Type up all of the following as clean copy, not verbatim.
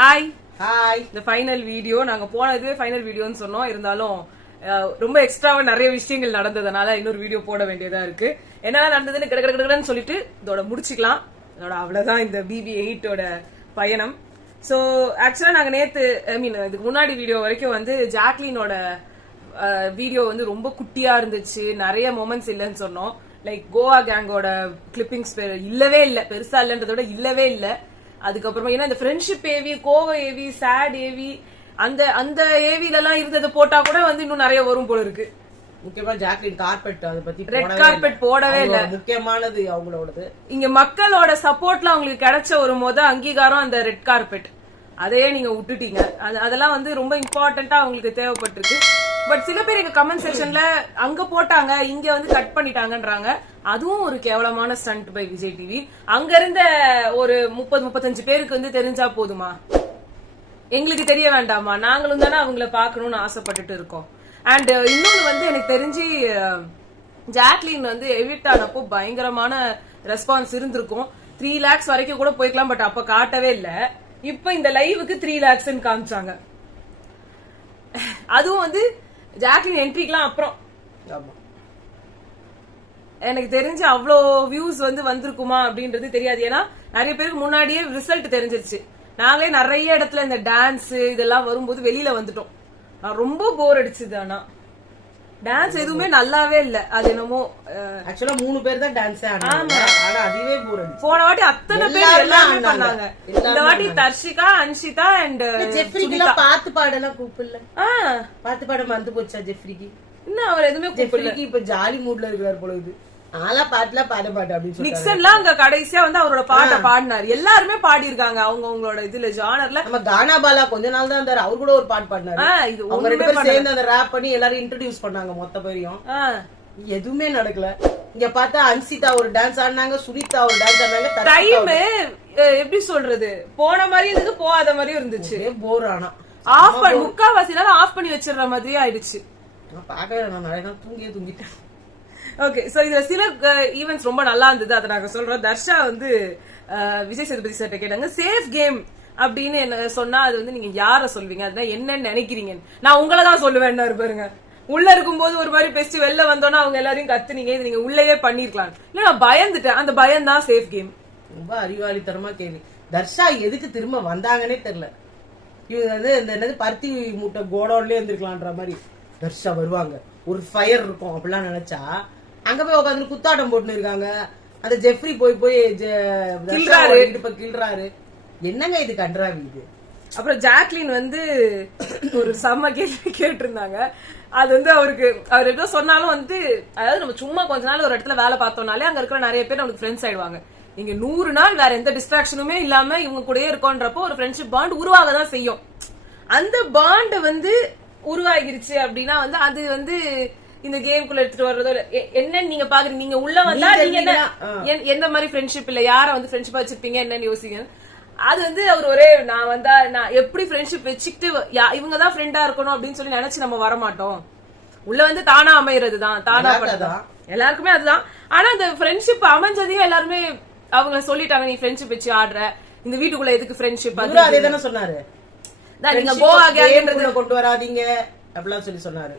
Hi hi. இந்த final video நாங்க போனதுவே final வீடியோன்னு சொன்னோம். இருந்தாலும் ரொம்ப எக்ஸ்ட்ராவா நிறைய விஷயங்கள் நடந்ததுனால இன்னொரு வீடியோ போட வேண்டியதா இருக்கு. என்ன நடந்ததுன்னு கடன்னு சொல்லிட்டு இதோட முடிச்சுக்கலாம். இதோட அவ்வளவுதான் இந்த BB8ஓட பயணம். சோ ஆக்சுவலா நாங்க நேத்து இதுக்கு முன்னாடி வீடியோ வரைக்கும் வந்து ஜாக்லினோட வீடியோ வந்து ரொம்ப குட்டியா இருந்துச்சு, நிறைய மொமெண்ட்ஸ் இல்லைன்னு சொன்னோம். லைக் கோவா கேங்கோட கிளிப்பிங்ஸ் இல்லவே இல்ல, பெருசா இல்லன்றத விட இல்லவே இல்ல. அதுக்கப்புறமா ஏன்னா இந்த friendship AV, Goa AV, chat AV, அந்த அந்த ஏவில எல்லாம் இருந்தது போட்டா கூட வந்து இன்னும் நிறைய வரும் போல இருக்கு. முக்கியமா ஜாக்லின் கார்பெட் அதை பத்தி ரெட் கார்பெட் போடவே இல்ல, முக்கியமானது அவங்களோடது. இங்க மக்களோட சப்போர்ட்ல அவங்களுக்கு கிடைச்ச ஒரு அங்கீகாரம் அந்த ரெட் கார்பெட். அதையே நீங்க விட்டுட்டீங்க. அதெல்லாம் வந்து ரொம்ப இம்பார்ட்டன்டா அவங்களுக்கு தேவைப்பட்டிருக்கு. பட் சில பேர் எங்க கமெண்ட் செக்ஷன்ல அங்க போட்டாங்க, இங்க வந்து கட் பண்ணிட்டாங்கன்றாங்க. அதுவும் ஒரு கேவலமான ஸ்டண்ட் பை விஜய் டிவி. அங்க இருந்த ஒரு 30-35 பேருக்கு வந்து தெரிஞ்சா போதுமா? எங்களுக்கு தெரிய வேண்டாமா? நாங்களும் தானே அவங்கள பாக்கணும்னு ஆசைப்பட்டுட்டு இருக்கோம். அண்ட் இன்னொன்னு வந்து எனக்கு தெரிஞ்சு ஜாக்லின் வந்து எவிட் ஆனப்போ பயங்கரமான ரெஸ்பான்ஸ் இருந்திருக்கும். 3 lakhs வரைக்கும் கூட போய்க்கலாம். பட் அப்ப காட்டவே இல்ல. இப்ப இந்த லைவுக்கு 3 lakhs காமிச்சாங்க. அதுவும் வந்து ஜாக்லின் என்ட்ரிக்கெல்லாம் அப்புறம் எனக்கு தெரிஞ்சு அவ்வளோ வியூஸ் வந்து வந்திருக்குமா அப்படின்றது தெரியாது. ஏன்னா நிறைய பேருக்கு முன்னாடியே ரிசல்ட் தெரிஞ்சிருச்சு. நாங்களே நிறைய இடத்துல இந்த டான்ஸ் இதெல்லாம் வரும்போது வெளியில வந்துட்டோம். ரொம்ப போர் அடிச்சுது. ஆனா டான்ஸ் எதுவுமே நல்லாவே இல்ல. அது என்னமோ ஆக்சுவலா 3 பேர் தான் டான்ஸ் ஆனாங்க. ஆனா அதுவே போர் அடிச்சு. போன வாட்டி அத்தனை பேர் எல்லாமே பண்ணாங்க. இந்த வாட்டி தர்ஷிகா, அன்ஷிதா அண்ட் ஜெஃப்ரிக்கு பாத்து பாடலாம் கூப்பிடல. பாத்து பாட மறந்து போச்சா ஜெஃப்ரிக்கு? இன்னும் அவர் எதுவுமே கூப்பிடல. இப்ப ஜாலி மூட்ல இருக்கிறார் போல இது. ஆளா பாட்டுல பாட பாட்டு அப்படின்னு நிக்சன்லாம் அங்க கடைசியா வந்து அவரோட பாட்டை பாடினாரு. எல்லாருமே பாடி இருக்காங்க அவங்க அவங்களோட இதுல ஜானர்ல. நம்ம கானா பாலா கொஞ்ச நாள் தான் இருந்தாரு, அவர் கூட ஒரு பாட்டு பாடினாரு. அவங்க 2 பேரும் சேர்ந்து அந்த ரேப் பண்ணி எல்லாரும் இன்ட்ரோடியூஸ் பண்ணாங்க மொத்த பேரையும். எதுவுமே நடக்கல. இங்க பார்த்தா அன்சிதா ஒரு டான்ஸ் ஆடினாங்க, சுனிதா ஒரு டான்ஸ் ஆடினாங்க. டைம் எப்படி சொல்றது, போன மாதிரி இருந்தது, போகாத மாதிரியும் இருந்துச்சு. போர். ஆனா ஆஃப் பண்ணி முக்காவாசி நேரம் ஆஃப் பண்ணி வச்சிடுற மாதிரியே ஆயிடுச்சு. நான் பாக்கவே நான் நிறைய நாள் தூங்கிட்டேன். ஓகே, சோ இதுல சில ஈவென்ட்ஸ் ரொம்ப நல்லா இருந்தது. அதை நாங்க சொல்றோம். தர்ஷா வந்து விஜய் சேதுபதி சார் கேட்டாங்க சேஃப் கேம் அப்படின்னு என்ன சொன்னா அது வந்து நீங்க யார சொல்வீங்க, அதுதான் என்னன்னு நினைக்கிறீங்க? நான் உங்களை தான் சொல்லுவேன் பாருங்க. உள்ள இருக்கும்போது ஒரு மாதிரி பெஸ்ட், வெளில வந்தோன்னா அவங்க எல்லாரையும் கத்துனீங்க, இது நீங்க உள்ளேயே பண்ணிருக்கலாம். இல்ல நான் பயந்துட்டேன், அந்த பயம் தான் சேஃப் கேம். ரொம்ப அறிவாளித்தனமா கேள்வி. தர்ஷா எதுக்கு திரும்ப வந்தாங்கன்னே தெரியல. இவங்க வந்து இந்த என்னது பருத்தி மூட்டை கோடவுன்லயே இருந்திருக்கலான்ற மாதிரி. தர்ஷா வருவாங்க, ஒரு ஃபயர் இருக்கும் அப்படிலாம் நினைச்சா அங்க போய் உட்காந்து குத்தாட்டம் போட்டு இருக்காங்க. அந்த ஜெஃப்ரி போய் கிள்றாரு. என்னங்க இது கன்றாவி இது. அப்புறம் ஜாக்லின் வந்து ஒரு செம்ம கேள்வி கேட்டிருந்தாங்க. அது வந்து அவர் ஏதோ சொன்னாலும் வந்து, அதாவது நம்ம சும்மா கொஞ்ச நாள் ஒரு இடத்துல வேலை பார்த்தோம்னாலே அங்க இருக்கிற நிறைய பேர் நமக்கு ஃப்ரெண்ட்ஸ் ஆயிடுவாங்க. இங்க 100 நாள் வேற எந்த டிஸ்ட்ராக்ஷனுமே இல்லாம இவங்க கூடயே இருக்கோன்றப்போ ஒரு ஃப்ரெண்ட்ஷிப் பாண்ட் உருவாக தான் செய்யும். அந்த பாண்ட் வந்து உருவாகிருச்சு அப்படின்னா வந்து அது வந்து இந்த கேம்குள்ள எடுத்துட்டு வர்றதோ என்னன்னு நீங்க பாக்குறீங்க. நீங்க உள்ள வந்தா நீங்க எந்த மாதிரி ஃப்ரெண்ட்ஷிப் இல்ல, யார வந்து ஃப்ரெண்ட்ஷிப்பா வச்சிருப்பீங்க என்னன்னு யோசிங்க. அது வந்து அவர் ஒரே நான் வந்தா நான் எப்படி ஃப்ரெண்ட்ஷிப் வச்சுக்கிட்டு இவங்கதான் ஃப்ரெண்டா இருக்கணும் அப்படின்னு சொல்லி நினைச்சு நம்ம வரமாட்டோம். உள்ள வந்து தானா அமையறதுதான், தானா பண்ணதான் எல்லாருக்குமே அதுதான். ஆனா அந்த ஃப்ரெண்ட்ஷிப் அமைஞ்சதையும் எல்லாருமே அவங்க சொல்லிட்டாங்க, நீ ஃப்ரெண்ட்ஷிப் வச்சு ஆடுற, இந்த வீட்டுக்குள்ள எதுக்கு ஃப்ரெண்ட்ஷிப்? அதேதானே சொன்னாரு. நீங்க கோவா கேம்ன்றத கொண்டு வராதீங்க அப்படிலாம் சொல்லி சொன்னாரு.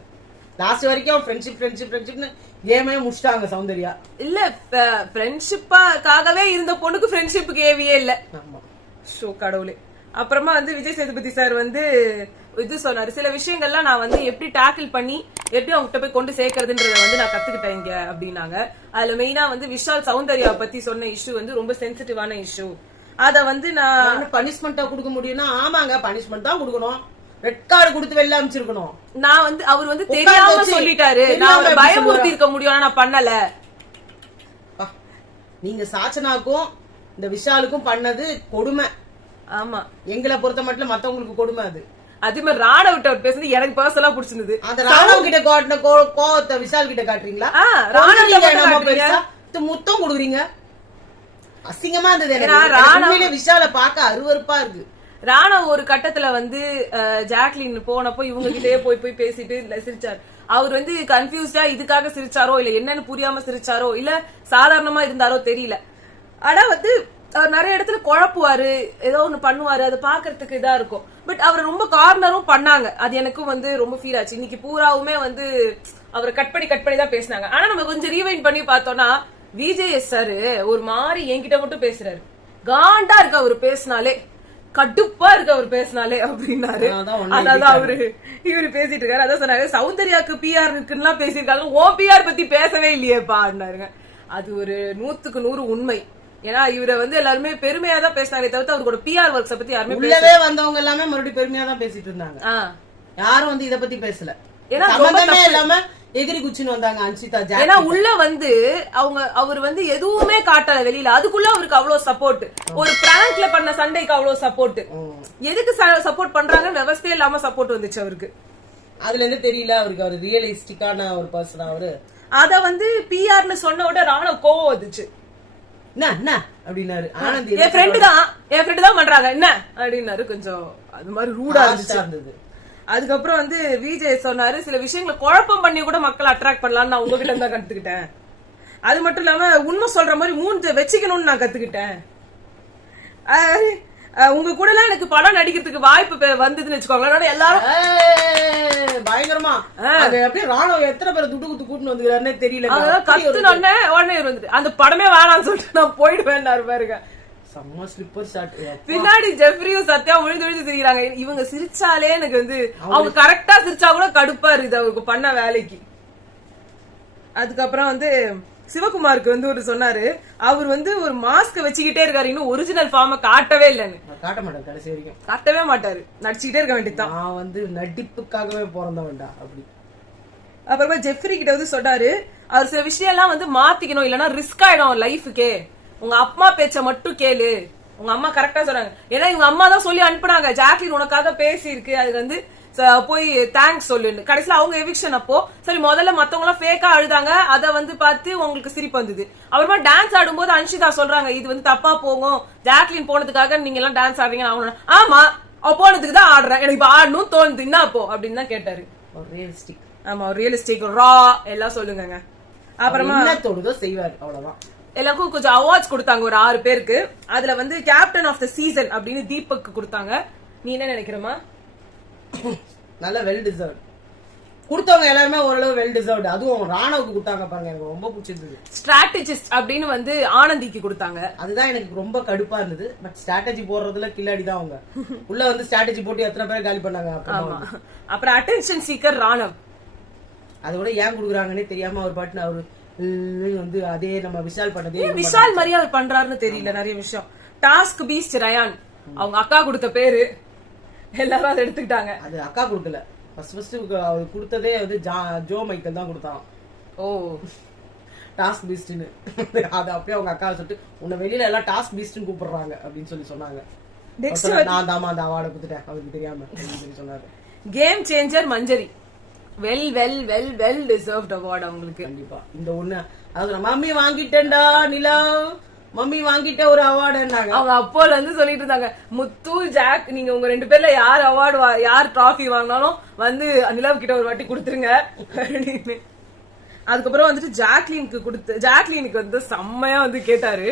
லாஸ்ட் வரைக்கும் ஃப்ரெண்ட்ஷிப்னு கேமே முடிச்சிட்டாங்க சௌந்தர்யா. இல்ல ஃப்ரெண்ட்ஷிப்பாகவே இருந்த பொண்ணுக்கு ஃப்ரெண்ட்ஷிப் கேவியே இல்ல. ஷோ கடவுளே. அப்புறமா வந்து விஜய் சேதுபதி சார் வந்து இது சொன்னாரு, சில விஷயங்கள்லாம் நான் வந்து எப்படி டேக்கிள் பண்ணி எப்படி அவங்ககிட்ட போய் கொண்டு சேர்க்கறதுன்றத வந்து நான் கத்துக்கிட்டேன் இங்க அப்படின்னாங்க. அதுல மெயினா வந்து விஷால் சௌந்தர்யா பத்தி சொன்ன இஷ்யூ வந்து ரொம்ப சென்சிட்டிவான இஷ்யூ. அத வந்து நான் பனிஷ்மெண்டா கொடுக்க முடியும்னா ஆமாங்க பனிஷ்மெண்ட் தான் கொடுக்கணும். ரெட் கார்டு கொடுத்து வெளில அனுப்பிச்சிருக்கணும். நான் வந்து அவர் வந்து தெரியாம சொல்லிட்டாரு, நான் அவரை பயமுறுத்தி இருக்க முடியும், ஆனா நான் பண்ணல. நீங்க சாச்சனாக்கும் இந்த விஷாலுக்கும் பண்ணது கொடுமை. ஆமா, எங்களை பொறுத்த மட்டும் மத்தவங்களுக்கு கொடுமை. அது அதே மாதிரி ராணவ கிட்ட பேசுறது எனக்கு பர்சனலா பிடிச்சிருந்தது. அந்த ராணவ கிட்ட காட்டின கோவத்தை விஷால் கிட்ட காட்டுறீங்களா? முத்தம் கொடுக்குறீங்க, அசிங்கமா இருந்தது. விஷால பாக்க அருவருப்பா இருக்கு. ராணவ ஒரு கட்டத்துல வந்து ஜாக்லின் போனப்போ இவங்க கிட்டே போய் பேசிட்டு சிரிச்சாரு. அவர் வந்து கன்ஃபியூஸ்டா இதுக்காக சிரிச்சாரோ இல்ல என்னன்னு புரியாம சிரிச்சாரோ இல்ல சாதாரணமா இருந்தாரோ தெரியல. ஆனா வந்து அவர் நிறைய இடத்துல குழப்புவாரு, ஏதோ ஒண்ணு பண்ணுவாரு, அதை பாக்குறதுக்கு இதா இருக்கும். பட் அவர் ரொம்ப கார்னரும் பண்ணாங்க, அது எனக்கும் வந்து ரொம்ப ஃபீல் ஆச்சு. இன்னைக்கு பூராவுமே வந்து அவரை கட் பண்ணி தான் பேசினாங்க. ஆனா நம்ம கொஞ்சம் ரீவைண்ட் பண்ணி பார்த்தோம்னா விஜேஎஸ் சார் ஒரு மாதிரி என்கிட்ட மட்டும் பேசுறாரு, காண்டா இருக்கு அவர் பேசினாலே, கடுப்பா இருக்கு அவர் பேசினாலே அப்படின்னாரு. அதான் அவரு இவரு பேசிட்டு இருக்காரு. அதான் சொன்னாரு, சௌந்தர்யாக்கு பிஆர் இருக்குன்னா பேசிருக்காங்க, ஓ பிஆர் பத்தி பேசவே இல்லையேப்பா அப்படின்னாருங்க. அது ஒரு 100க்கு 100 உண்மை. ஏன்னா இவரை வந்து எல்லாருமே பெருமையா தான் பேசினாரே தவிர்த்து அவரோட பிஆர் ஒர்க்ஸ பத்தி யாருமே உள்ளவே வந்தவங்க எல்லாமே மறுபடியும் பெருமையா தான் பேசிட்டு இருந்தாங்க. யாரும் வந்து இத பத்தி பேசல. ஏன்னா சம்பந்தமே இல்லாம எகிரி குச்சின்னு வந்தாங்க அன்சிதா. ஏன்னா உள்ள வந்து அவர் வந்து எதுவுமே காட்டல வெளியில, அதுக்குள்ள அவருக்கு அவ்வளவு சப்போர்ட். ஒரு பிராங்க்ல பண்ண சண்டைக்கு அவ்வளவு சப்போர்ட். எதுக்கு சப்போர்ட் பண்றாங்க விவசாயம் இல்லாம சப்போர்ட் வந்துச்சு அவருக்கு. அதுல இருந்து தெரியல அவருக்கு அவர் ரியலிஸ்டிக்கான ஒரு பர்சன் அவரு. அத வந்து பிஆர்னு சொன்ன உடனே ராணுவ கோவம் வந்துச்சு. என்ன அப்படின்னாரு ஆனந்தி. என் ஃப்ரெண்டு தான் பண்றாங்க என்ன அப்படின்னாரு. கொஞ்சம் அது மாதிரி ரூடா இருந்தது. அதுக்கப்புறம் வந்து விஜய் சொன்னாரு, சில விஷயங்களை குழப்பம் பண்ணி கூட மக்களை அட்ராக்ட் பண்ணலாம்னு நான் உங்ககிட்ட தான் கத்துக்கிட்டேன். அது மட்டும் இல்லாம உண்மை சொல்ற மாதிரி மூஞ்ச வச்சுக்கணும்னு நான் கத்துக்கிட்டேன். உங்க கூட எல்லாம் எனக்கு படம் நடிக்கிறதுக்கு வாய்ப்பு வந்ததுன்னு வச்சுக்கோங்களேன். எல்லாரும் பயங்கரமா அப்படியே ராணுவம் எத்தனை பேர் துட்டு குத்து கூட்டு வந்துக்கிறாருன்னே தெரியல. அதெல்லாம் கத்துனோடனே உடனே வந்துட்டு அந்த படமே வேணாம்னு சொல்லிட்டு நான் போயிடுவேன் பாருங்க. பின்னாடி ஜெஃப்ரியும் சத்யா விழுந்து சிரிக்கிறாங்க. இவங்க சிரிச்சாலே எனக்கு வந்து அவங்க கரெக்டா சிரிச்சா கூட கடுப்பா இருக்குது அவருக்கு பண்ண வேலைக்கு. அதுக்கப்புறம் வந்து சிவகுமாருக்கு வந்து ஒரு சொன்னாரு, அவர் வந்து ஒரு மாஸ்க் வச்சுக்கிட்டே இருக்காரு, இன்னும் ஒரிஜினல் ஃபார்ம காட்டவே இல்லன்னு. காட்ட மாட்டாரு, கடைசி வரைக்கும் காட்டவே மாட்டாரு, நடிச்சுக்கிட்டே இருக்க வேண்டியதுதான். நான் வந்து நடிப்புக்காகவே பிறந்த வேண்டாம் அப்படி. அப்புறமா ஜெஃப்ரி கிட்ட வந்து சொன்னாரு, அவர் சில விஷயம் எல்லாம் வந்து மாத்திக்கணும், இல்லன்னா ரிஸ்க் ஆயிடும் லைஃபுக்கே. உங்க அம்மா பேச்ச மட்டும் கேளு, உங்க அம்மா கரெக்டா சொல்றாங்க. ஏன்னா இவங்க அம்மா தான் சொல்லி அனுப்புனாங்க, ஜாக்லின் உனக்காக பேசி இருக்கு, அதுக்கு வந்து போய் தேங்க்ஸ் சொல்லுன்னு. கடைசியில அவங்க எவிக்ஷன் அப்போ சரி முதல்ல மத்தவங்க எல்லாம் ஃபேக்கா அழுதாங்க, அத வந்து பார்த்து உங்களுக்கு சிரிப்பு வந்தது. அப்புறமா டான்ஸ் ஆடும்போது அன்ஷிதா சொல்றாங்க, இது வந்து தப்பா போகும், ஜாக்லின் போனதுக்காக நீங்க எல்லாம் டான்ஸ் ஆடுறீங்க. அவங்க ஆமா அவ போனதுக்கு தான் ஆடுறேன், எனக்கு இப்ப ஆடணும் தோணுது, என்ன அப்போ அப்படின்னு தான் கேட்டாரு. ரியலிஸ்டிக். ஆமா ரியலிஸ்டிக் ரா எல்லாம் சொல்லுங்க. அப்புறமா தோணுதோ செய்வாரு, அவ்வளவுதான். எல்லாருக்கும் கொஞ்சம் அவார்ட்ஸ் கொடுத்தாங்க, ஒரு 6 பேருக்கு. அதுல வந்து கேப்டன் ஆஃப் த சீசன் அப்படின்னு தீபக் கொடுத்தாங்க. நீ என்ன நினைக்கிறமா? நல்ல வெல் டிசர்வ். கொடுத்தவங்க எல்லாருமே ஓரளவு வெல் டிசர்வ்ட். அதுவும் ராணுவுக்கு கொடுத்தாங்க பாருங்க, எனக்கு ரொம்ப பிடிச்சிருந்தது. ஸ்ட்ராட்டஜிஸ்ட் அப்படின்னு வந்து ஆனந்திக்கு கொடுத்தாங்க. அதுதான் எனக்கு ரொம்ப கடுப்பா இருந்தது. பட் ஸ்ட்ராட்டஜி போடுறதுல கில்லாடி தான் அவங்க. உள்ள வந்து ஸ்ட்ராட்டஜி போட்டு எத்தனை பேர் காலி பண்ணாங்க. அப்புறம் அட்டென்ஷன் சீக்கர் ராணவ். அதை விட ஏன் கொடுக்குறாங்கன்னே தெரியாம அவர் பாட்டு அவரு வந்து அதே நம்ம விஷால் பண்ணதே விஷால் மாதிரியே அவர் பண்றாருன்னு தெரியல நிறைய விஷயம். டாஸ்க் பீஸ்ட் ரயான், அவங்க அக்கா கொடுத்த பேரு, எல்லாரும் அதை எடுத்துக்கிட்டாங்க. அது அக்கா கொடுக்கல, ஃபர்ஸ்ட் அவர் கொடுத்ததே வந்து ஜோ மைக்கேல் தான் கொடுத்தான். ஓ டாஸ்க் பீஸ்ட்னு அது அப்படியே அவங்க அக்கா சொல்லிட்டு உன்னை வெளியில எல்லாம் டாஸ்க் பீஸ்ட்னு கூப்பிடுறாங்க அப்படின்னு சொல்லி சொன்னாங்க. நான் தாமா அந்த அவார்டை கொடுத்துட்டேன் அவருக்கு தெரியாம சொல்லி சொன்னாரு. Game changer Manjari well well well well deserved award அவங்களுக்கு. கண்டிப்பா இந்த ஒண்ணு அதாவது மம்மி வாங்கிட்டேன்டா நிலா, மம்மி வாங்கிட்ட ஒரு அவார்டுன்னாங்க. அவங்க அப்போல இருந்து சொல்லிட்டு இருந்தாங்க, முத்து ஜாக் நீங்க உங்க 2 பேர்ல யார் அவார்டு யார் டிராஃபி வாங்கினாலும் வந்து நிலவு கிட்ட ஒரு வாட்டி கொடுத்துருங்க அப்படின்னு. அதுக்கப்புறம் வந்துட்டு ஜாக்லினுக்கு வந்து செம்மையா வந்து கேட்டாரு,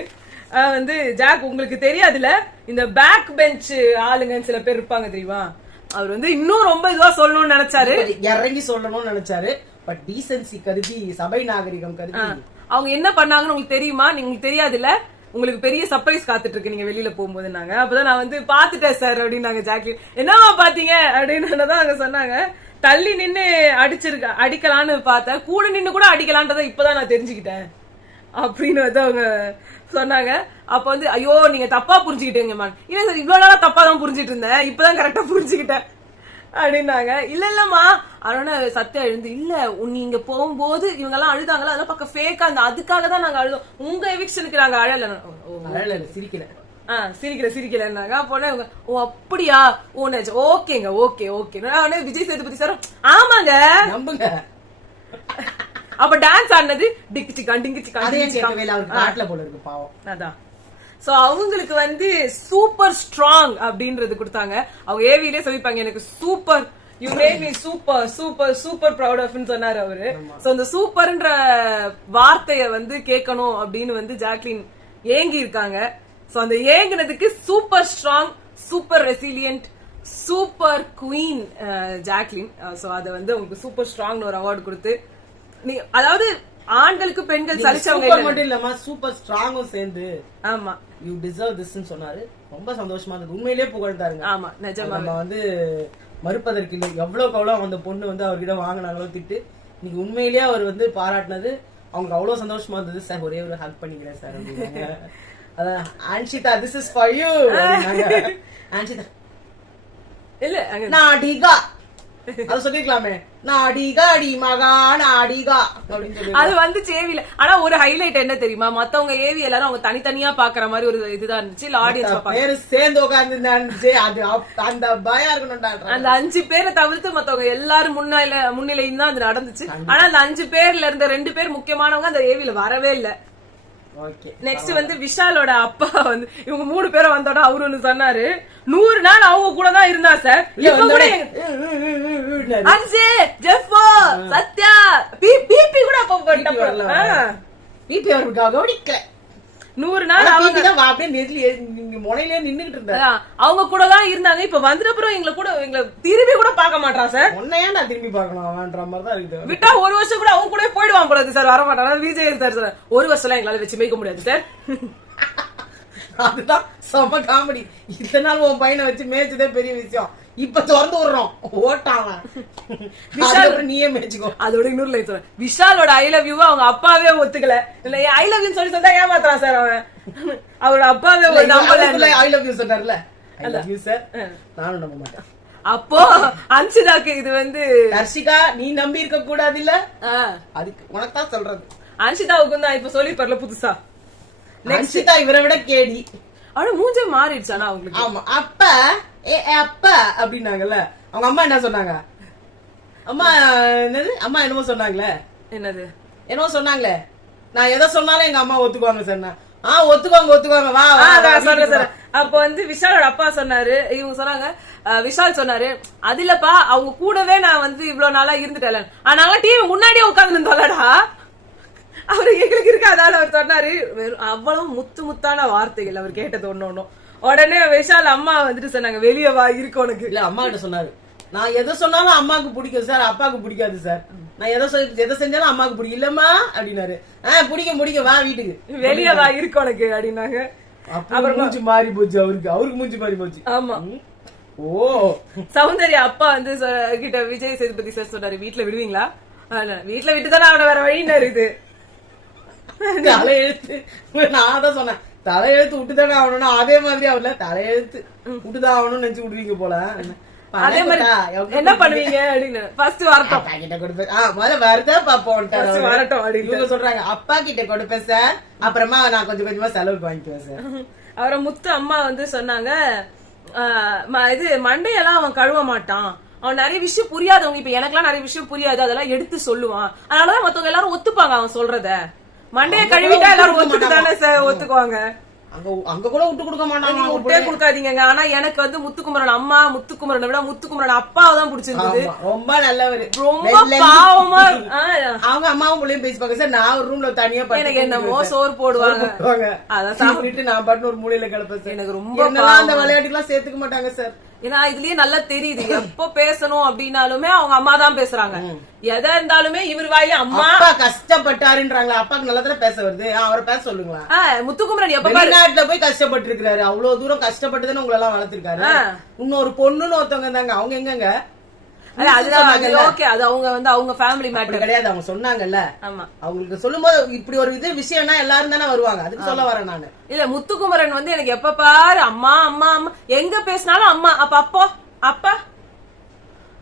வந்து ஜாக் உங்களுக்கு தெரியாதுல இந்த பேக் பெஞ்ச் ஆளுங்க சில பேர் இருப்பாங்க தெரியுமா, அவர் வந்து இன்னும் ரொம்ப இதுவா சொல்லணும்னு நினைச்சாரு, இறங்கி சொல்லணும்னு நினைச்சாரு. பட் டீசன்சி கருதி, சபை நாகரிகம் கருதி அவங்க என்ன பண்ணாங்கன்னு உங்களுக்கு தெரியுமா, உங்களுக்கு தெரியாதுல்ல, உங்களுக்கு பெரிய சர்ப்ரைஸ் காத்துட்டு இருக்கு நீங்க வெளியில போகும்போதுனாங்க. அப்பதான் நான் வந்து பாத்துட்டேன் சார் அப்படின்னாங்க ஜாக்லின். என்னவா பாத்தீங்க அப்படின்னு தான் அவங்க சொன்னாங்க. தள்ளி நின்னு அடிக்கலான்னு பார்த்தேன், கூட நின்னு கூட அடிக்கலான்றத இப்பதான் நான் தெரிஞ்சுக்கிட்டேன் அப்படின்னு வந்து அவங்க சொன்னாங்க. அப்ப வந்து ஐயோ நீங்க தப்பா புரிஞ்சுக்கிட்டீங்க மேம். இல்ல சார் இவ்வளவு நாளா தப்பா தான் புரிஞ்சுட்டு இருந்தேன், இப்பதான் கரெக்டா புரிஞ்சுக்கிட்டேன் அப்படின்னாங்க. இல்ல இல்லம்மா அதனால சத்தியா எழுந்து இல்ல நீங்க போகும்போது இவங்க எல்லாம் அழுதாங்களா, அதெல்லாம் பக்கம் ஃபேக்கா இருந்த, அதுக்காக தான் நாங்க அழுதோம், உங்க எவிக்ஷனுக்கு நாங்க அழல சிரிக்கலன்னாங்க. அப்போனே ஓ அப்படியா, ஓ ஓகேங்க okay okay. Vijay Sethupathi sir ஆமாங்க நம்புங்க. அப்ப டான்ஸ் ஆடினது டிங்கிச்சி காட்டுல போல இருக்கு பாவம். அதான் சோ அவங்களுக்கு வந்து சூப்பர் ஸ்ட்ராங் அப்படின்றது கொடுத்தாங்க. அவங்க ஏவிலே சொல்லிப்பாங்க, எனக்கு super you make me super super super proud of சொன்னாரு அவரு. சோ அந்த சூப்பர்ன்ற வார்த்தைய வந்து கேட்கணும் அப்படின்னு வந்து ஜாக்லின் ஏங்கி இருக்காங்க. சோ அந்த ஏங்குனதுக்கு super strong, super resilient, super queen Jacqueline. So அத வந்து உங்களுக்கு சூப்பர் ஸ்ட்ராங் ஒரு அவார்டு கொடுத்து, நீ அதாவது ஆண்களுக்கு பெண்கள் சலிச்சவங்க மட்டும் இல்லமா சூப்பர் ஸ்ட்ராங்கும் சேர்ந்து ஆமா யூ டிசர்வ் திஸ்ன்னு சொன்னாரு. ரொம்ப சந்தோஷமா இருந்தது, உண்மையிலேயே புகழ்ந்தாருங்க. ஆமா நிஜமா நம்ம வந்து மறுப்பதற்கு இல்லை. எவ்வளவு அந்த பொண்ணு வந்து அவர்கிட்ட வாங்கினாங்களோ திட்டு, இன்னைக்கு உண்மையிலேயே அவர் வந்து பாராட்டினது அவங்களுக்கு அவ்வளவு சந்தோஷமா இருந்தது. சார் ஒரே ஒரு ஹக் பண்ணிக்கிறேன் சார் அப்படின்னாங்க. அதான் ஆன்ஷிதா திஸ் இஸ் ஃபார் யூ. ஆன்ஷிதா இல்ல நாடிகா அது சொல்லிக்கலாமே, நாடிகா அடி மகா நாடிகா அப்படின்னு சொல்லி. அது வந்து சேவில. ஆனா ஒரு ஹைலைட் என்ன தெரியுமா, மத்தவங்க ஏவி எல்லாரும் அவங்க தனித்தனியா பாக்குற மாதிரி ஒரு இதுதான் இருந்துச்சு. இல்ல ஆடியன்ஸ் பேரு சேர்ந்து உட்கார்ந்து அது அந்த பயம் இருக்கணும்டா. அந்த 5 பேரை தவிர்த்து மத்தவங்க எல்லாரும் முன்னிலையும் தான் அது நடந்துச்சு. ஆனா அந்த 5 பேர்ல இருந்த 2 பேர் முக்கியமானவங்க அந்த ஏவில வரவே இல்ல. நெக்ஸ்ட் வந்து விஷாலோட அப்பா வந்து இவங்க 3 பேரும் வந்தோட அவரு ஒண்ணு சொன்னாரு, 100 நாள் அவங்க கூட தான் இருந்தா சார். இப்ப கூட அன்சே ஜெஃபோ சத்யா பிபி கூட அப்ப பிபி அவருக்கு கவனிக்கல. 100 நாள் அவங்க தான் அப்படியே முனையிலே நின்னுட்டு இருந்தா அவங்க கூட தான் இருந்தாங்க. இப்ப வந்த அப்புறம் எங்களை திரும்பி கூட பாக்க மாட்டான் சார். உன்னையா நான் திரும்பி பாக்கணும் அவன்ற மாதிரி தான் இருக்குது. விட்டா 1 வருஷம் கூட அவங்க கூட போயிடுவான் போல சார், வர மாட்டாங்க. விஜய் சார் 1 வருஷம் எல்லாம் எங்களால வச்சு மேய்க்க முடியாது சார். அதுதான் செம காமெடி. இத்தனை நாள் உன் பையனை வச்சு மேய்ச்சதே பெரிய விஷயம், இப்ப திறந்து விடுறோம் ஓட்டாங்க நீயே மேய்ச்சிக்கோ. அதோட இன்னொரு லைன் சொல்றேன், விஷாலோட ஐ லவ் யூ அவங்க அப்பாவே ஒத்துக்கல. இல்ல ஐ லவ் யூ சொல்லி சொல்லிட்டா ஏமாத்துறான் சார் அவன். அவரோட அப்பாவே ஒரு நம்பல ஐ லவ் யூ சொன்னார்ல, ஐ லவ் யூ சார் நானும் நம்ப மாட்டேன். அப்போ அன்சிதாக்கு இது வந்து ஹர்ஷிகா நீ நம்பி இருக்க கூடாது இல்ல, அதுக்கு உனக்கு தான் சொல்றது. அன்சிதாவுக்கு தான் இப்ப சொல்லி பரல புதுசா. அன்சிதா இவரை விட கேடி. அவனு மூஞ்சே மாறிடுச்சு. ஆனா அவங்களுக்கு ஆமா அப்பா அப்பா அப்படின்னாங்கல்ல, அவங்க அம்மா என்ன சொன்னாங்க? அம்மா என்னது அம்மா என்னமோ சொன்னாங்களே, என்னமோ சொன்னாங்களே, நான் எதை சொன்னாலும் எங்க அம்மா ஒத்துக்குவாங்க சார். ஒத்துக்குவாங்க வா சொல்றேன் சார். அப்ப வந்து விஷாலோட அப்பா சொன்னாரு, இவங்க சொன்னாங்க, விஷால் சொன்னாரு, அது இல்லப்பா அவங்க கூடவே நான் வந்து இவ்வளவு நாளா இருந்துட்டேன், ஆனால டிவி முன்னாடியே உட்கார்ந்து இருந்தோம்லடா. அவரு எங்களுக்கு இருக்கு. அதால அவர் சொன்னாரு, அவ்வளவு முத்தான வார்த்தைகள் அவர் கேட்டது ஒண்ணு. உடனே விஷால் அம்மா வந்துட்டு சொன்னாங்க, வெளியே வா இருக்கு உனக்கு. இல்ல அம்மா கிட்ட சொன்னாரு, நான் எதை சொன்னாலும் அம்மாக்கு பிடிக்கும் சார், அப்பாவுக்கு பிடிக்காது சார். நான் எதை செஞ்சாலும் அம்மாக்கு பிடிக்கும் இல்லம்மா அப்படின்னாரு. பிடிக்கும் வா வீட்டுக்கு, வெளியே வா இருக்கு உனக்கு அப்படின்னாங்க. அப்புறம் மூஞ்சி மாறி போச்சு அவருக்கு மூஞ்சி மாறி போச்சு. ஆமா. ஓ சௌந்தர்யா அப்பா வந்து கிட்ட விஜய் சேதுபதி சார் சொன்னாரு, வீட்டுல விடுவீங்களா? வீட்டுல விட்டுதானே அவனை வேற வழின்னு இருக்குது. தலையெழுத்து நான் தான் சொன்னேன், தலையெழுத்து விட்டுதானே ஆகணும்னா அதே மாதிரி அவர்ல தலையெழுத்து விட்டுதான் ஆகணும்னு நினைச்சு விடுவீங்க போல. அதே மாதிரி என்ன பண்ணுவீங்க அப்படின்னு ஃபர்ஸ்ட் வரட்டும், அப்பா கிட்ட கொடுப்பேன். முதல்ல வரதா பாப்போம் வரட்டும் அப்படின்னு சொல்றாங்க. அப்பா கிட்ட கொடுப்பேன் சார், அப்புறமா நான் கொஞ்சமா செலவுக்கு வாங்கிக்குவேன் சார். அவரை முத்து அம்மா வந்து சொன்னாங்க, இது மண்டையெல்லாம் அவன் கழுவ மாட்டான், அவன் நிறைய விஷயம் புரியாதவங்க, இப்ப எனக்கெல்லாம் நிறைய விஷயம் புரியாது, அதெல்லாம் எடுத்து சொல்லுவான், அதனாலதான் மத்தவங்க எல்லாரும் ஒத்துப்பாங்க அவன் சொல்றத. மண்டைய கழுவிட்டா எல்லாரும் ஒத்துக்குதானே சார் ஒத்துக்குவாங்க. அங்க கூட விட்டு கொடுக்க மாட்டாங்க, விட்டே கொடுக்காதீங்க. ஆனா எனக்கு வந்து முத்துக்குமரன் அம்மா, முத்துக்குமரனை விட முத்துக்குமரன் அப்பாவை தான் பிடிச்சிருந்தது. ரொம்ப நல்லவர், ரொம்ப பாவமா. அவங்க அம்மாவும் பிள்ளையும் பேசிப்பாங்க சார். நான் ஒரு ரூம்ல தனியா எனக்கு என்னமோ சோறு போடுவாங்க, அதான் சாப்பிட்டு நான் பாட்டு ஒரு மூலையில கிடப்பேன் சார். எனக்கு ரொம்ப அந்த விளையாட்டுக்கு எல்லாம் சேர்த்துக்க மாட்டாங்க சார். ஏன்னா இதுலயே நல்லா தெரியுது, எப்ப பேசணும் அப்படின்னாலுமே அவங்க அம்மா தான் பேசுறாங்க, எதா இருந்தாலுமே இவர் வாயில அம்மா. கஷ்டப்பட்டாருன்றாங்களா, அப்பாக்கு நல்லா தானே பேச வருது, அவரை பேச சொல்லுங்களா. முத்துக்குமரன் எப்ப வெளிநாட்டுல போய் கஷ்டப்பட்டு இருக்காரு, அவ்வளவு தூரம் கஷ்டப்பட்டு தானே உங்களை எல்லாம் வளர்த்திருக்காரு. இன்னொரு பொண்ணுன்னு ஒருத்தவங்க இருந்தாங்க, அவங்க எங்கங்க? அவங்க ஃபேமிலி மேட்டர் கிடையாது, அவங்க சொன்னாங்கல்ல. அவங்களுக்கு சொல்லும் போது இப்படி ஒரு இது விஷயம்னா எல்லாரும் தானே வருவாங்க, அதுக்கு சொல்ல வரேன் நானு. இல்ல முத்துக்குமரன் வந்து எனக்கு எப்ப பாரு அம்மா அம்மா அம்மா, எங்க பேசினாலும் அம்மா. அப்பா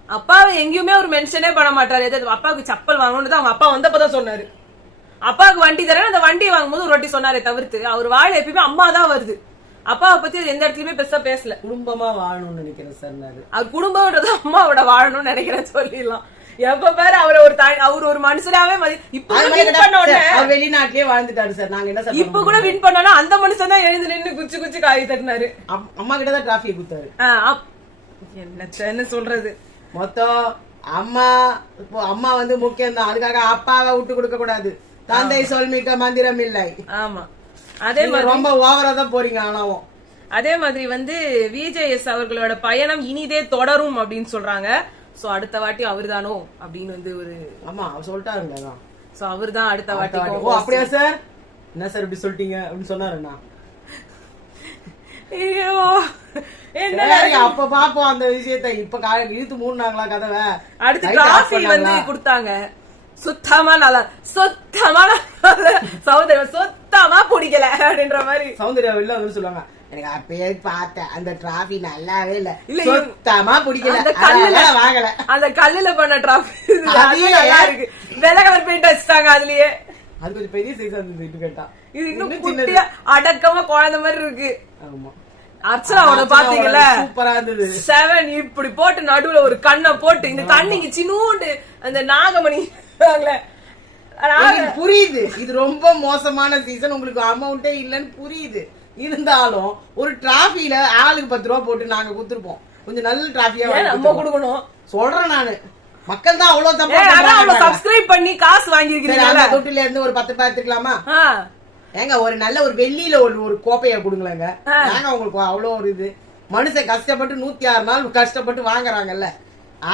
அப்பாவை எங்கேயுமே ஒரு மென்ஷனே பண்ண மாட்டாரு. அப்பாவுக்கு சப்பல் வாங்கணும்னு அவங்க அப்பா வந்தப்பதான் சொன்னாரு. அப்பாவுக்கு வண்டி தரேன், அந்த வண்டி வாங்கும்போது ஒரு வாட்டி சொன்னாரே தவிர்த்து அவர் வாயில எப்பயுமே அம்மா தான் வருது. அப்பாவை பத்தி எந்த இடத்துலயுமே பெருசா பேசல. குடும்பமா வாழணும்னு நினைக்கிறேன் சார். அவர் குடும்பம்ன்றது அம்மாவோட வாழணும்னு நினைக்கிறேன் சொல்லிடலாம். எப்ப பாரு அவரை அவர் ஒரு மனுஷனாவே இப்ப வெளிநாட்டிலேயே வாழ்ந்துட்டாரு சார். நாங்க என்ன சார் இப்ப கூட வின் பண்ணோம்னா அந்த மனுஷன் தான் எழுந்து நின்று குச்சி காய் தட்டினாரு. அம்மா கிட்டதான் டிராஃபியை குத்தாரு. என்ன சொல்றது, மொத்தம் அம்மா வந்து முக்கியம் தான், அதுக்காக அப்பாவை விட்டு கொடுக்க கூடாது. தந்தை சொல் மிக்க மந்திரம் இல்லை. ஆமா அதே மாதிரி ரொம்ப ஓவரா தான் போறீங்க. ஆனாவும் அதே மாதிரி வந்து விஜேஎஸ் அவர்களோட பயணம் இனிதே தொடரும் அப்படின்னு சொல்றாங்க. சோ அடுத்த வாட்டி அவர்தானோ அப்படின்னு வந்து ஒரு ஆமா அவர் சொல்லிட்டாருங்க. சோ அவர்தான் அடுத்த வாட்டி. ஓ அப்படியா சார், என்ன சார் இப்படி சொல்லிட்டீங்க அப்படின்னு சொன்னாருண்ணா. ஐயோ என்ன அப்ப பாப்போம் அந்த விஷயத்த. இப்ப இழுத்து மூணாங்களா கதவை. அடுத்து டிராஃபி வந்து கொடுத்தாங்க. சுத்தமா நல்லா சுத்தமா சௌந்தர்யா சுத்தமா பிடிக்கல அப்படின்ற மாதிரி சௌந்தர்யா வெளில வந்து சொல்லுவாங்க, எனக்கு அப்பயே பார்த்தேன் அந்த டிராஃபி நல்லாவே இல்ல, சுத்தமா பிடிக்கல, வாங்கல. அந்த கல்லுல பண்ண டிராஃபி நல்லா இருக்கு. வெள்ளை கலர் பெயிண்ட் வச்சுட்டாங்க அதுலயே. அது கொஞ்சம் பெரிய சைஸா இருந்தது கேட்டா. இது இன்னும் குட்டியா அடக்கமா குழந்தை மாதிரி இருக்கு. ஆமா அர்ச்சனாவோட பாத்தீங்கல்ல சூப்பரா இருந்தது. 7 இப்படி போட்டு நடுவுல ஒரு கண்ணை போட்டு இந்த கண்ணிக்கு சின்னூண்டு அந்த நாகமணி புரியுது. இது ரொம்ப மோசமான சீசன், உங்களுக்கு அமௌண்டே இல்லன்னு புரியுது. இருந்தாலும் ஒரு டிராஃபில ஆளுக்கு 10 ரூபா போட்டு நாங்க குடுத்துருப்போம். கொஞ்சம் நல்ல டிராஃபியா நம்ம கொடுக்கணும் சொல்றேன் நானு. மக்கள் தான் அவ்வளவு சப்ஸ்கிரைப் பண்ணி காசு வாங்கிருக்கீங்க. தொட்டில இருந்து ஒரு 10 ரூபாய் எடுத்துக்கலாமா? ஏங்க ஒரு நல்ல ஒரு வெள்ளியில ஒரு கோப்பைய கொடுங்களேங்க. நாங்க உங்களுக்கு அவ்வளவு ஒரு இது மனுஷன் கஷ்டப்பட்டு 106 நாள் கஷ்டப்பட்டு வாங்குறாங்கல்ல,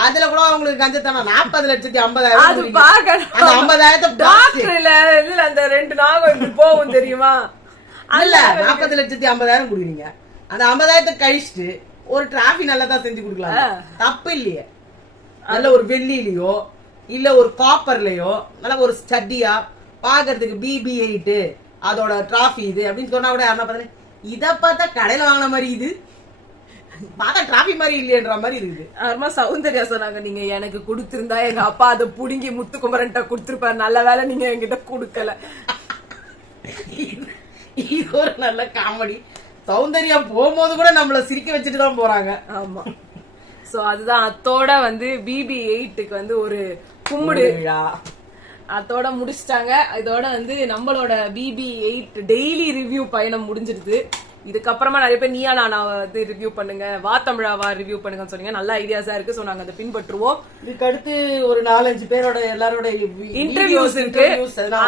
அதுல கூட உங்களுக்கு கஞ்சத்தனம் 40,50,000. அது பாக்கணும். அந்த 50,000 அந்த 2 நாகம் போகும் தெரியுமா? இல்ல 40,50,000 கொடுக்குறீங்க. அந்த 50,000 கழிச்சுட்டு ஒரு டிராஃபி நல்லதான் செஞ்சு கொடுக்கலாம், தப்பு இல்லையே. நல்ல ஒரு வெள்ளிலயோ இல்ல ஒரு காப்பர்லயோ நல்ல ஒரு ஸ்டடியா பாக்குறதுக்கு BB8 அதோட டிராஃபி இது அப்படின்னு சொன்னா கூட யாருன்னா பாத்தீங்க இத பார்த்தா கடையில வாங்கின மாதிரி இது பார்த்தா டிராஃபி மாதிரி இல்லையன்ற மாதிரி இருக்குது. அப்புறமா சௌந்தர்யா சொன்னாங்க, நீங்க எனக்கு கொடுத்திருந்தா எங்க அப்பா அதை புடுங்கி முத்துக்குமரன்ட்ட கொடுத்திருப்பாரு, நல்ல வேலை நீங்க என்கிட்ட கொடுக்கல. இது ஒரு நல்ல காமெடி. சௌந்தர்யா போகும்போது கூட நம்மள சிரிக்க வச்சுட்டு தான் போறாங்க. ஆமா. சோ அதுதான் அத்தோட வந்து BB8க்கு வந்து ஒரு கும்பிடு அதோட முடிச்சிட்டாங்க. இதோட வந்து நம்மளோட BB8 டெய்லி ரிவ்யூ பயணம் முடிஞ்சிருது. இதுக்கப்புறமா நிறைய பேர் நீயா நானா வந்து ரிவ்யூ பண்ணுங்க, வா தமிழாவா ரிவ்யூ பண்ணுங்கன்னு சொன்னீங்க. நல்ல ஐடியாஸா இருக்கு. சோ நாங்க அதை பின்பற்றுவோம். இதுக்கு அடுத்து ஒரு 4-5 பேரோட எல்லாரோட இன்டர்வியூஸ் இருக்கு.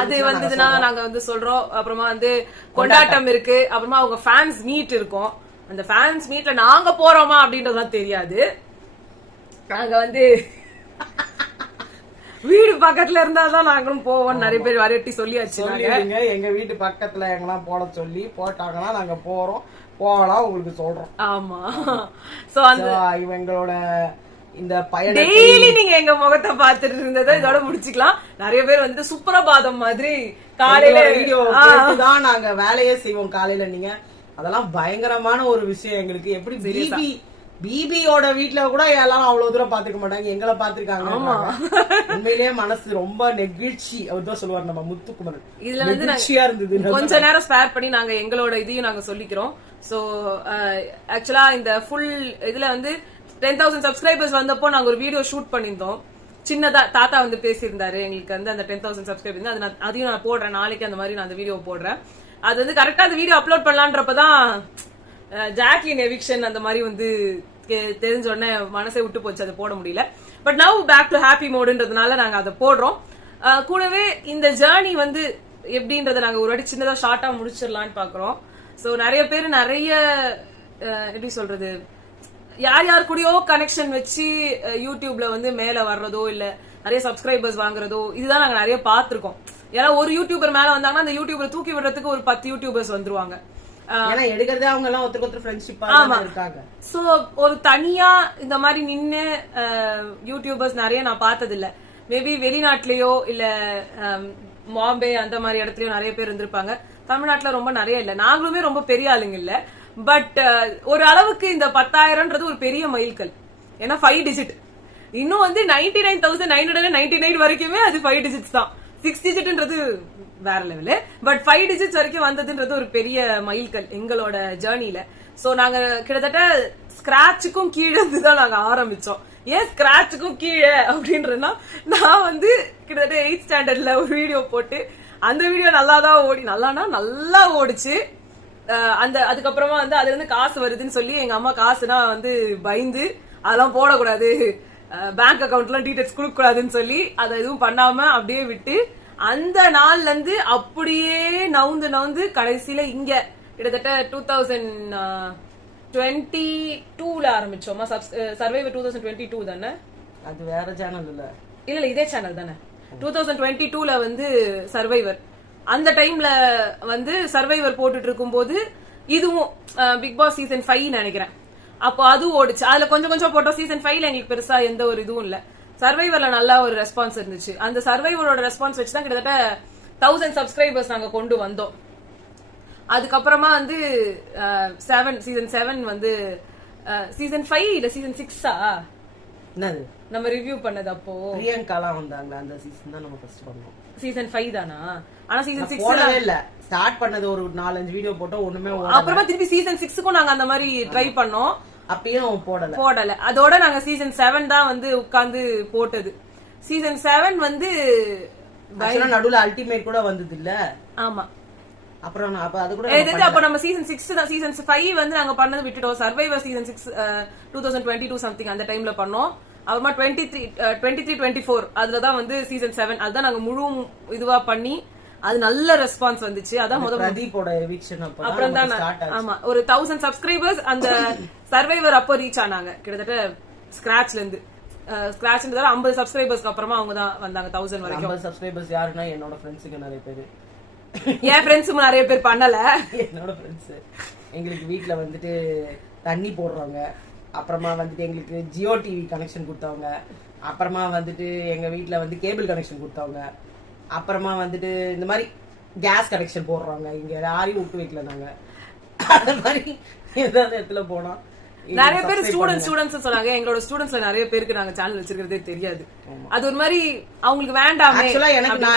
அது வந்ததுன்னா நாங்க வந்து சொல்றோம். அப்புறமா வந்து கொண்டாட்டம் இருக்கு. அப்புறமா அவங்க ஃபேன்ஸ் மீட் இருக்கும். அந்த ஃபேன்ஸ் மீட்ல நாங்க போறோமா அப்படின்றதுலாம் தெரியாது. நாங்க வந்து வீடு பக்கத்துல இருந்தாதான் நாங்களும் போவோம். நிறைய பேர் வரையட்டி சொல்லியாச்சு. எங்க வீட்டு பக்கத்துல எங்கெல்லாம் போட சொல்லி போட்டாங்கன்னா நாங்க போறோம், போகலாம் உங்களுக்கு சொல்றோம். ஆமா. சோ அந்த இவங்களோட இந்த பயணம் டெய்லி நீங்க எங்க முகத்தை பாத்துட்டு இருந்ததை இதோட முடிச்சுக்கலாம். நிறைய பேர் வந்து சுப்ரபாதம் மாதிரி காலையில வீடியோ தான் நாங்க வேலையே செய்வோம். காலையில நீங்க அதெல்லாம் பயங்கரமான ஒரு விஷயம் எங்களுக்கு. எப்படி பிபியோட வீட்டுல கூட எல்லாரும் அவ்வளவு தூரம் பாத்துக்க மாட்டாங்க, எங்களை பாத்துருக்காங்க. உண்மையிலேயே மனசு ரொம்ப நெகிழ்ச்சி. அவர் தான் சொல்லுவார் நம்ம முத்துக்குமரன். இதுல வந்து கொஞ்ச நேரம் ஸ்பேர் பண்ணி நாங்க எங்களோட இதையும் நாங்க சொல்லிக்கிறோம். சோ ஆக்சுவலா இந்த ஃபுல் இதுல வந்து 10,000 சப்ஸ்கிரைபர்ஸ் வந்தப்போ நாங்க ஒரு வீடியோ ஷூட் பண்ணிருந்தோம். சின்னதா தாத்தா வந்து பேசியிருந்தாரு எங்களுக்கு வந்து அந்த 10,000 சப்ஸ்கிரைபர். அதையும் நான் போடுறேன் நாளைக்கு. அந்த மாதிரி நான் அந்த வீடியோ போடுறேன். அது வந்து கரெக்டா அந்த வீடியோ அப்லோட் பண்ணலான்றப்பதான் ஜாக்லின் எவிக்ஷன் அந்த மாதிரி வந்து தெரிஞ்ச உடனே மனசை விட்டு போச்சு, அதை போட முடியல. But now back to happy மோடுன்றதுனால நாங்க அதை போடுறோம். கூடவே இந்த ஜேர்னி வந்து எப்படின்றத நாங்க ஒரு வாட்டி சின்னதா ஷார்ட்டா முடிச்சிடலான்னு பாக்குறோம். சோ நிறைய பேர் நிறைய எப்படி சொல்றது, யார் யார் கூடயோ கனெக்ஷன் வச்சு யூடியூப்ல வந்து மேல வர்றதோ இல்ல நிறைய சப்ஸ்கிரைபர்ஸ் வாங்குறதோ இதுதான் நாங்க நிறைய பாத்துருக்கோம். ஏன்னா ஒரு யூடியூபர் மேல வந்தாங்கன்னா அந்த யூடியூபர் தூக்கி விடுறதுக்கு ஒரு 10 யூடியூபர்ஸ் வந்துருவாங்க. எடுக்கிறதே அவங்க எல்லாம் ஒருத்தர் ஃப்ரெண்ட்ஷிப்பா இருக்காங்க. சோ ஒரு தனியா இந்த மாதிரி நின்னு யூடியூபர்ஸ் நிறைய நான் பார்த்தது இல்ல. மேபி வெளிநாட்டுலயோ இல்ல பாம்பே அந்த மாதிரி இடத்துலயோ நிறைய பேர் இருந்திருப்பாங்க. தமிழ்நாட்டுல ரொம்ப நிறைய இல்ல. நாங்களுமே ரொம்ப பெரிய ஆளுங்க இல்ல. பட் ஒரு அளவுக்கு இந்த 10,000ன்றது ஒரு பெரிய மைல்கல். ஏன்னா 5 டிஜிட். இன்னும் வந்து 99,999 வரைக்குமே அது 5 டிஜிட்ஸ் தான். 6 டிஜிட்ன்றது வேற லெவலு. பட் 5 டிஜிட்ஸ் வரைக்கும் வந்ததுன்றது ஒரு பெரிய மைல்கல் எங்களோட ஜேர்னில. சோ நாங்க கிட்டத்தட்ட ஸ்கிராச்சுக்கும் கீழே இருந்துதான் நாங்க ஆரம்பிச்சோம். ஏன் ஸ்கிராச்சுக்கும் கீழே அப்படின்றனா, நான் வந்து கிட்டத்தட்ட 8th ஸ்டாண்டர்ட்ல ஒரு வீடியோ போட்டு அந்த வீடியோ நல்லாதான் ஓடி, நல்லா ஓடிச்சு. அதுக்கப்புறமா வந்து அதுல இருந்து காசு வருதுன்னு சொல்லி எங்க அம்மா காசுனா வந்து பயந்து அதெல்லாம் போடக்கூடாது, பேங்க் அக்கௌண்ட்லாம் டீடைல்ஸ் கொடுக்க கூடாதுன்னு சொல்லி அதை எதுவும் பண்ணாம அப்படியே விட்டு அந்த நாள்ல இருந்து அப்படியே நவுந்து கடைசியில இங்க கிட்டத்தட்ட 2022ல ஆரம்பிச்சோமா. சர்வைவர் 2022 தானே? அது வேற சேனல் இல்ல இல்ல இதே சேனல் தானே. 2022ல வந்து சர்வைவர், அந்த டைம்ல வந்து சர்வைவர் போட்டுட்டு இருக்கும்போது இதுவும் பிக் பாஸ் சீசன் 5 நினைக்கிறேன். அப்போ அதுவும் ஓடிச்சு. அதுல கொஞ்சம் கொஞ்சம் போட்டோம். சீசன் 5ல எங்களுக்கு பெருசா எந்த ஒரு இதுவும் இல்ல. சர்வைவர்ல நல்லா ஒரு ரெஸ்பான்ஸ் இருந்துச்சு. அந்த சர்வைவரோட ரெஸ்பான்ஸ் வச்சுதான் கிட்டத்தட்ட 1000 சப்ஸ்கிரைபர்ஸ் நாங்க கொண்டு வந்தோம். அதுக்கப்புறமா வந்து சீசன் 7 வந்து சீசன் 5 இல்ல சீசன் 6ஆ என்னது நம்ம ரிவ்யூ பண்ணது. அப்போ பிரியங்காலாம் வந்தாங்க. அந்த சீசன் தான் நம்ம ஃபர்ஸ்ட் பண்ணோம். சீசன் 5 தானா? ஆனா சீசன் 6 போடவே இல்ல. ஸ்டார்ட் பண்ணது ஒரு 4-5 வீடியோ போட்டோம், ஒண்ணுமே ஓடல. அப்புறமா திருப்பி சீசன் 6க்கும் நாங்க அந்த மாதிரி ட்ரை பண்ணோம். அப்பயும் போடல. அதோட நாங்க சீசன் 7 தான் வந்து உட்கார்ந்து போட்டது. சீசன் 7 வந்து நடுவுல அல்டிமேட் கூட வந்தது இல்ல. ஆமா. அப்புறம் அது கூட அப்ப நம்ம சீசன் 6 தான். சீசன் 5 வந்து நாங்க பண்ணது விட்டுட்டோம். சர்வைவர் சீசன் 6 2022 சம்திங் அந்த டைம்ல பண்ணோம். அப்புறமா 23-24 அதுலதான் வந்து சீசன் 7 அதுதான் நாங்க முழு இதுவா பண்ணி அது நல்ல ரெஸ்பான்ஸ் வந்துச்சு. அதான் பிரதீப்போட எவிக்ஷன் அப்புறம் தான். ஆமா, ஒரு 1000 சப்ஸ்கிரைபர்ஸ் அந்த சர்வைவர் அப்போ ரீச் ஆனாங்க. கிட்டத்தட்ட ஸ்கிராச்ல இருந்து 50 சப்ஸ்கிரைபர்ஸ்க்கு அப்புறமா அவங்க தான் வந்தாங்க 1000 வரைக்கும். 50 சப்ஸ்கிரைபர்ஸ் யாருன்னா என்னோட ஃப்ரெண்ட்ஸுக்கு நிறைய பேரு. என் ஃப்ரெண்ட்ஸும் நிறைய பேர் பண்ணல. என்னோட ஃப்ரெண்ட்ஸ் எங்களுக்கு வீட்டுல வந்துட்டு தண்ணி போடுறவங்க, அப்புறமா வந்துட்டு எங்களுக்கு ஜியோ டிவி கனெக்ஷன் கொடுத்தவங்க, அப்புறமா வந்துட்டு எங்க வீட்டுல வந்து கேபிள் கனெக்ஷன் கொடுத்தவங்க, அப்புறமா வந்துட்டு இந்த மாதிரி கேஸ் கனெக்ஷன் போடுறவங்க. இங்க யாரையும் விட்டு வைக்கல நாங்க. அந்த மாதிரி ஏதாவது இடத்துல போனா நிறைய பேர் ஸ்டூடெண்ட்ஸ் சொன்னாங்க. எங்களோட ஸ்டூடெண்ட்ஸ்ல நிறைய பேருக்கு நாங்க சேனல் வச்சிருக்கிறதே தெரியாது. அது ஒரு மாதிரி அவங்களுக்கு வேண்டாம். ஆக்சுவலா எனக்கு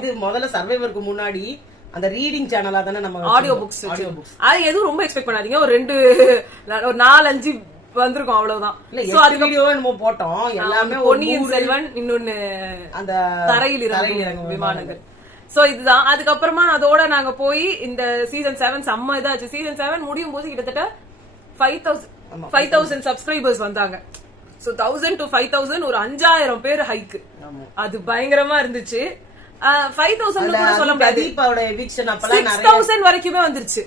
இது முதல்ல சர்வைவருக்கு முன்னாடி அந்த ரீடிங் சேனலா தானே நம்ம ஆடியோ புக்ஸ் அது எதுவும் ரொம்ப எக்ஸ்பெக்ட் பண்ணாதீங்க. ஒரு 4-5 வந்திருக்கும் அவ்வளவுதான். நம்ம போட்டோம் எல்லாமே. பொன்னியின் செல்வன், இன்னொன்னு அந்த தரையில் இறங்கும் விமானங்கள். சோ இதுதான். அதுக்கப்புறமா அதோட நாங்க போய் இந்த சீசன் 7 செம்ம இதாச்சு. சீசன் 7 முடியும் போது கிட்டத்தட்ட 5000 சப்ஸ்கிரைபர்ஸ் வந்தாங்க. சோ 1000 to 5000 ஒரு 5000 பேர் ஹைக். அது பயங்கரமா இருந்துச்சு. 5000 கூட சொல்ல முடியாது. பிரதீப்போட எவிக்ஷன் அப்பலாம் 6000 வரைக்குமே வந்துருச்சு.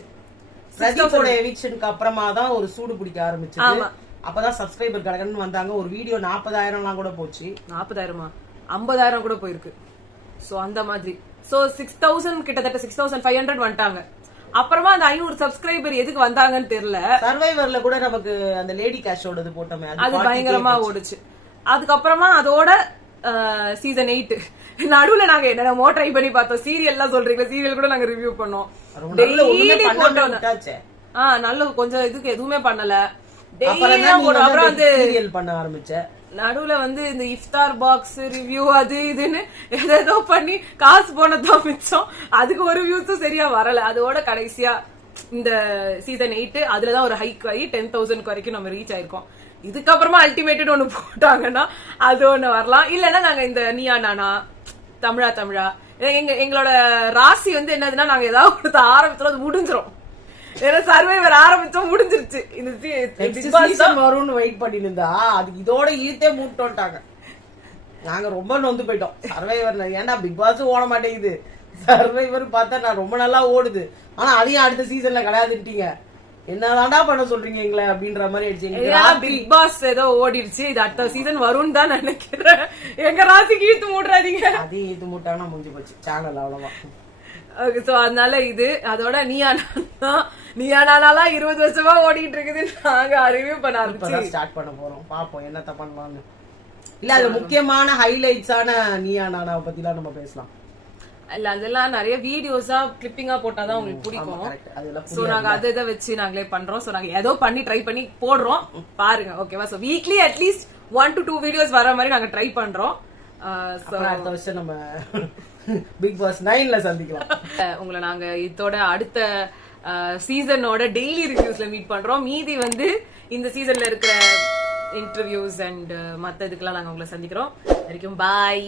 பிரதீப்போட எவிக்ஷனுக்கு அப்புறமா தான் ஒரு சூடு பிடிக்க ஆரம்பிச்சது. அப்பதான் சப்ஸ்கிரைபர் கடகன்னு வந்தாங்க. ஒரு வீடியோ 40,000 கூட போச்சு. 40,000 50,000 கூட போயிருக்கு. சோ அந்த மாதிரி. சோ 6000 கிட்டத்தட்ட 6500 வந்துட்டாங்க. அப்புறமா அந்த 500 சப்ஸ்கிரைபர் எதுக்கு வந்தாங்கன்னு தெரியல. சர்வைவர்ல கூட நமக்கு அந்த லேடி கேஷோடது போட்டோமே, அது பயங்கரமா ஓடுச்சு. அதுக்கப்புறமா அதோட சீசன் 8 நடுவுல நாங்க என்னென்னமோ ட்ரை பண்ணி பார்த்தோம். சீரியல் எல்லாம் சொல்றீங்க, சீரியல் கூட நாங்க ரிவ்யூ பண்ணோம். டெய்லி போட்டோம். நல்ல கொஞ்சம் இதுக்கு எதுவுமே பண்ணல. அப்புறம் வந்து சீரியல் பண்ண ஆரம்பிச்சேன். நடுவுல வந்து இந்த இஃப்தார் பாக்ஸ் ரிவ்யூ அது இதுன்னு ஏதோ பண்ணி காசு போனதான் மிச்சம். அதுக்கு ஒரு வியூஸும் சரியா வரல. அதோட கடைசியா இந்த சீசன் 8 அதுலதான் ஒரு ஹைக் ஆகி 10,000 வரைக்கும் நம்ம ரீச் ஆயிருக்கோம். இதுக்கப்புறமா அல்டிமேட்டட் ஒண்ணு போட்டாங்கன்னா அது ஒண்ணு வரலாம். இல்லன்னா நாங்க இந்த நீயா நானா, தமிழா எங்களோட ராசி வந்து என்னதுன்னா நாங்க ஏதாவது ஆரம்பிச்சோம் அது முடிஞ்சிரும். ஏன்னா சர்வைவர் ஆரம்பிச்சோம் முடிஞ்சிருச்சு. வரும்னு வெயிட் பண்ணி இருந்தா அது இதோட ஈத்தே மூட்டோட்டாங்க. நாங்க ரொம்ப நொந்து போயிட்டோம். சர்வைவர் ஏன்டா பிக் பாஸ் ஓட மாட்டேங்குது, சர்வைவர் பார்த்தா நான் ரொம்ப நல்லா ஓடுது, ஆனா அதையும் அடுத்த சீசன்ல கிடையாதுட்டீங்க, என்னதான்டா பண்ண சொல்றீங்க எங்களை அப்படின்ற மாதிரி ஆயிடுச்சு. பிக் பாஸ் ஏதோ ஓடிடுச்சு, இது அடுத்த சீசன் வரும்னு தான் நினைக்கிறேன். எங்க ராசிக்கு இழுத்து மூடுறாதீங்க. அதையும் இழுத்து மூட்டாங்கன்னா முடிஞ்சு போச்சு சேனல் அவ்வளவா. சோ அதனால இது அதோட நீயா நானா 20 வருஷமா ஓடிட்டு இருக்குது. நாங்க ரிவ்யூ பண்ண ஆரம்பிச்சு ஸ்டார்ட் பண்ண போறோம். பாப்போம் என்னத்த பண்ணலாம்னு. இல்ல அது முக்கியமான ஹைலைட்ஸான நீயா நானாவை பத்தி எல்லாம் நம்ம பேசலாம். இல்ல அதெல்லாம் நிறைய வீடியோஸா கிளிப்பிங்கா போட்டாதான் உங்களுக்கு பிடிக்கும். சோ நாங்க அதை வச்சு நாங்களே பண்றோம். சோ நாங்க ஏதோ பண்ணி ட்ரை பண்ணி போடுறோம், பாருங்க. ஓகேவா? So weekly at least 1 to 2 videos வர மாதிரி நாங்க ட்ரை பண்றோம். அடுத்த வருஷம் நம்ம பிக் பாஸ் 9ல சந்திக்கலாம். உங்களை நாங்க இதோட அடுத்த சீசனோட டெய்லி ரிவ்யூஸ்ல மீட் பண்றோம். மீதி வந்து இந்த சீசன்ல இருக்கிற இன்டர்வியூஸ் அண்ட் மத்த இதுக்கெல்லாம் நாங்க உங்களை சந்திக்கிறோம். வரைக்கும் பாய்.